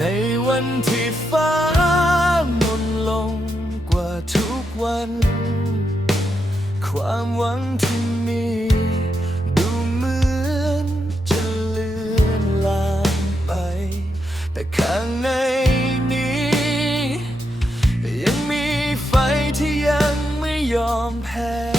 ในวันที่ฟ้ามนลงกว่าทุกวัน ความหวังที่มี ดูเหมือนจะเลือนลางไป แต่ข้างในนี้ ยังมีไฟที่ยังไม่ยอมแพ้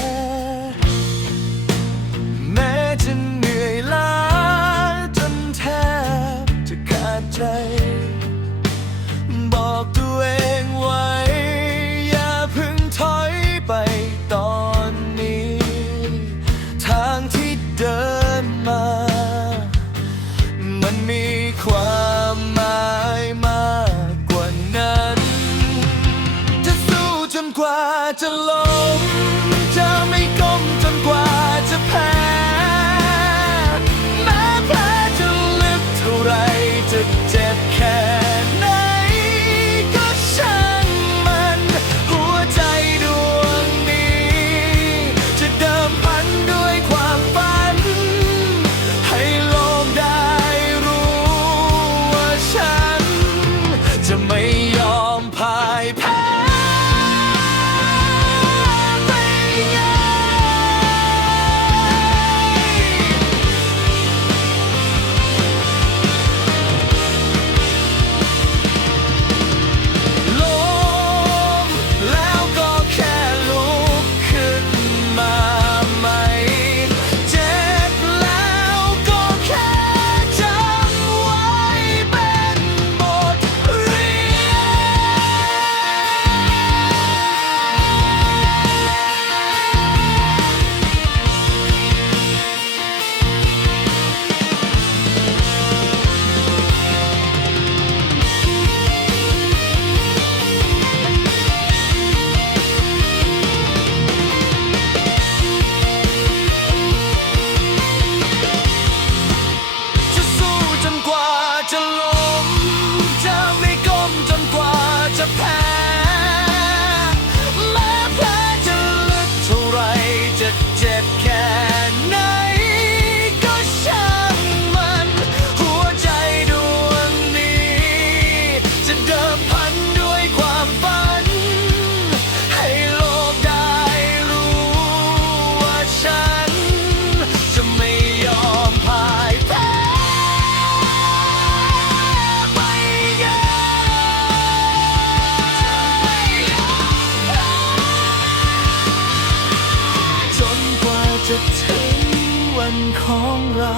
quite alone. วันของเรา